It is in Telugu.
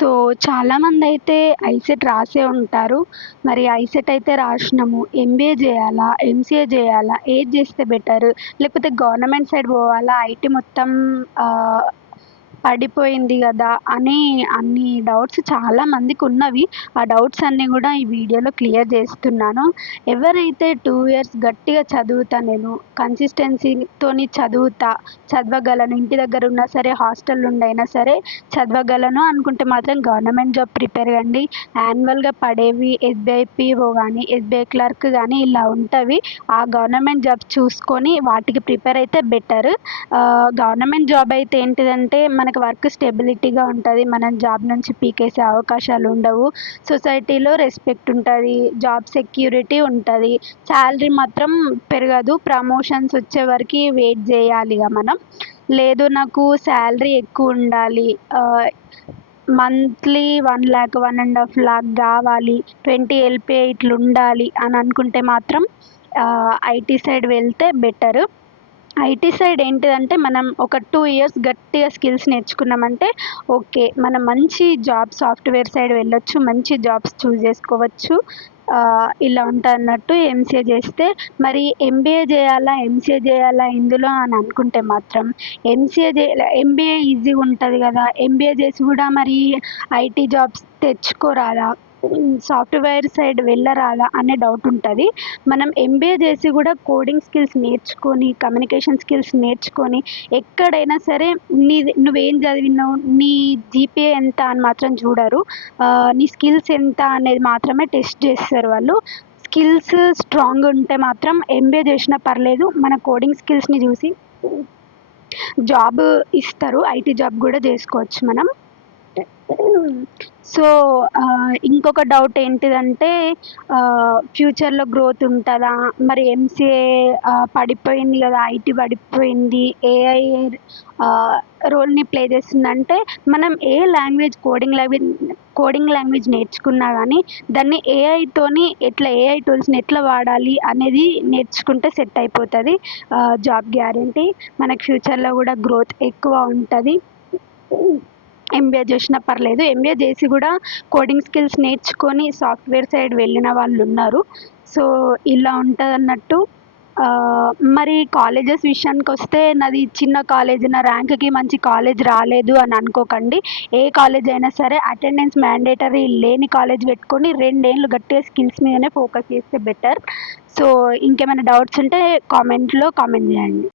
సో, చాలామందైతే ఐసెట్ రాసే ఉంటారు. మరి ఐసెట్ అయితే రాసినాము. ఎంబీఏ జేయాలా? ఎంసీఏ జేయాలా? ఏది జేస్తే బెటరు? లేకపోతే గవర్నమెంట్ సైడ్ పోవాలా? ఐటీ మొత్తం ఆహ్, పడిపోయింది గదా! అని అన్ని డౌట్స్ చాలా మందికున్నవి. ఆ డౌట్స్ అన్నీ గూడా ఈ వీడియోలో క్లియర్ జేస్తున్నాను. ఎవరైతే 2 ఇయర్స్ గట్టిగా చదువుతా నేను, కన్సిస్టెన్సీతోని చదవగలను. ఇంటి దగ్గరున్నా సరే, హాస్టల్ నుండైనా సరే చదవగలను అనుకుంటే మాత్రం గవర్నమెంట్ జాబ్ ప్రిపేర్ కండి. యాన్యువల్‌గా పడేవి ఎస్‌బీఐ పీఓ గానీ, ఎస్‌బీఐ క్లర్క్ గానీ ఇలా ఉంటవి. ఆ గవర్నమెంట్ జాబ్ చూసుకొని వాటికి ప్రిపేర్ అయితే బెటర్. గవర్నమెంట్ జాబ్ అయితే ఏంటిదంటే మనకు వర్క్ స్టెబిలిటీగా ఉంటది. మనం జాబ్ నుంచి పీకేసే అవకాశాలు ఉండవు. సొసైటీలో రెస్పెక్ట్ ఉంటది. జాబ్ సెక్యూరిటీ ఉంటది. శాలరీ మాత్రం పెరగదు. ప్రమోషన్స్ వచ్చే వరకి వెయిట్ జేయాలిగ మనం. లేదు నాకు శాలరీ ఎక్కువుండాలి. మంత్లీ 1,00,000, 1,50,000 గావాలి. 20 ఎల్‌పీఏ ఇట్లుండాలి అని అనుకుంటే మాత్రం ఐటీ సైడ్ వెళ్తే బెటరు. ఐటీ సైడ్ ఏంటిదంటే మనం ఒక 2 ఇయర్స్ గట్టిగా స్కిల్స్ నేర్చుకున్నామంటే ఓకే. మనం మంచి జాబ్ సాఫ్ట్‌వేర్ సైడ్ వెళ్ళొచ్చు. మంచి జాబ్స్ చూజ్ చేసుకోవచ్చు. ఇలా ఉంటదన్నట్టు ఎంసీఏ చేస్తే. మరి ఎంబీఏ జేయాలా? ఎంసీఏ జేయాలా ఇందులో అని అనుకుంటే మాత్రం ఎంబీఏ ఈజీగుంటది గదా! ఎంబీఏ చేసి గూడా మరి ఐటీ జాబ్స్ తెచ్చుకోరాదా? సాఫ్ట్‌వేర్ సైడ్ వెళ్ళరాదా? అనే డౌట్ ఉంటది. మనం ఎంబీఏ చేసి గూడా కోడింగ్ స్కిల్స్ నేర్చుకొని, కమ్యూనికేషన్ స్కిల్స్ నేర్చుకొని ఎక్కడైనా సరే నువ్వేం చదివినావు? నీ జీపీఏ ఎంత అని మాత్రం చూడరు. నీ స్కిల్స్ ఎంత అనేది మాత్రమే టెస్ట్ చేస్తారు వాళ్ళు. స్కిల్స్ స్ట్రాంగ్ ఉంటే మాత్రం ఎంబీఏ చేసినా పర్లేదు. మన కోడింగ్ స్కిల్స్‌ని చూసి జాబ్ ఇస్తారు. ఐటీ జాబ్ గూడా చేసుకోవచ్చు మనం. సో, ఇంకొక డౌట్ ఏంటిదంటే ఫ్యూచర్‌లో గ్రోత్ ఉంటదా? మరి ఎంసీఏ పడిపోయింది గదా! ఐటీ పడిపోయింది. ఏఐ ఆహ్, రోల్‌ని ప్లే చేస్తుందంటే మనం ఏ లాంగ్వేజ్ కోడింగ్ లాంగ్వేజ్ నేర్చుకున్నా గానీ దాన్ని ఏఐ టూల్స్‌ని ఎట్లా వాడాలి అనేది నేర్చుకుంటే సెట్ అయిపోతది. Job guarantee. మనకి ఫ్యూచర్‌లో గూడా గ్రోత్ ఎక్కువ ఉంటది. ఎంబీఏ చేసినా పర్లేదు. ఎంబీఏ చేసి గూడా కోడింగ్ స్కిల్స్ నేర్చుకొని సాఫ్ట్‌వేర్ సైడ్ వెళ్ళిన వాళ్ళున్నారు. సో, ఇలా ఉంటదన్నట్టు. మరి కాలేజెస్ విషయానికొస్తే నాది చిన్న కాలేజ్. నా ర్యాంక్‌కి మంచి కాలేజ్ రాలేదు అని అనుకోకండి. ఏ కాలేజ్ అయినా సరే అటెండెన్స్ మ్యాండేటరీ లేని కాలేజ్ పెట్టుకొని 2 ఏళ్ళు గట్టిగా స్కిల్స్ మీదనే ఫోకస్ చేస్తే బెటర్. సో, ఇంకేమైనా డౌట్స్ ఉంటే కామెంట్ చేయండి.